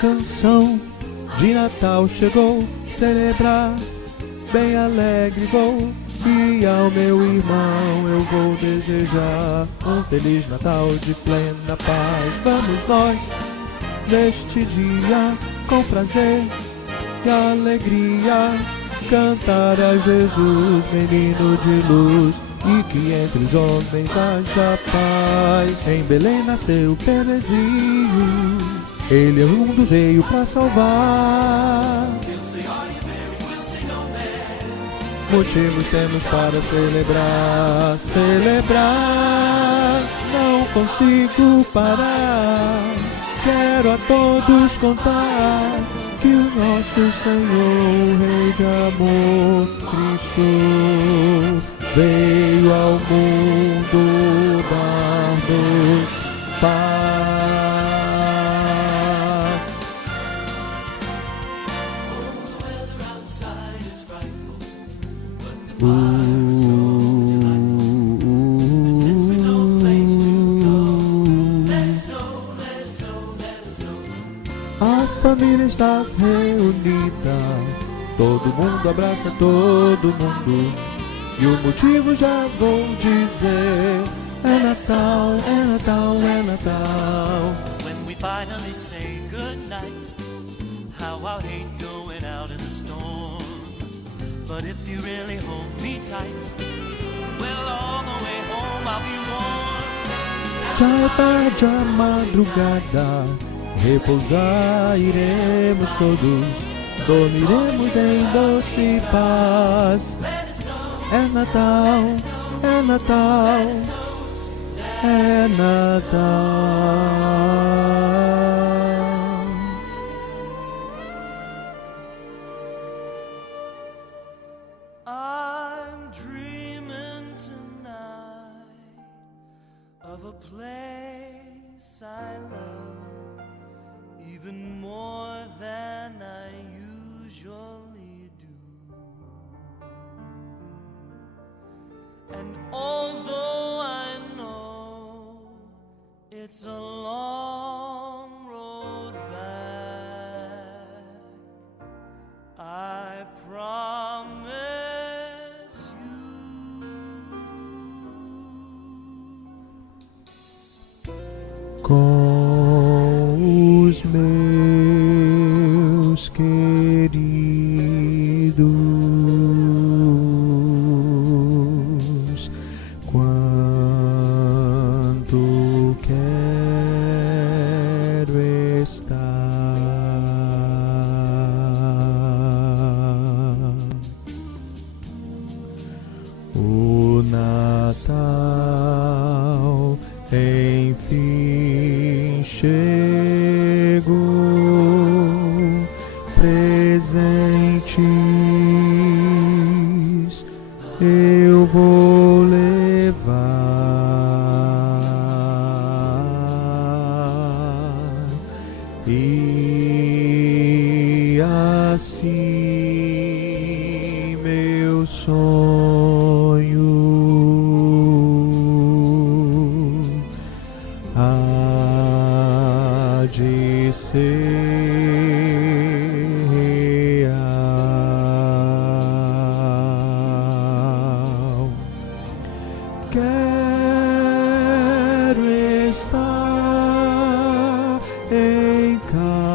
canção de Natal chegou, celebrar, bem alegre vou, e ao meu irmão eu vou desejar um Feliz Natal de plena paz. Vamos nós, neste dia, com prazer e alegria, cantar a Jesus, menino de luz, e que entre os homens haja paz. Em Belém nasceu Bebezinho, ele ao mundo veio pra salvar. Motivos temos para celebrar, celebrar, não consigo parar. Quero a todos contar que o nosso Senhor, Rei de amor, Cristo, veio ao mundo dar-nos paz. A família está reunida, todo mundo abraça todo mundo, e o motivo já vou dizer: é Natal, é Natal, é Natal. When we finally say goodnight, how I hate going out in the storm. But if you really hold me tight, well, all the way home I'll be warm. Já é tarde a madrugada, repousar iremos todos, dormiremos em doce paz. É Natal, é Natal, é Natal. I'm dreaming tonight of a place I love even more than I usually do. And although I know it's a long road back, I promise you. Com os meus queridos, quanto quero estar. O Natal enfim chegou, presentes eu vou levar, e assim meu sonho há de ser real. Quero estar em casa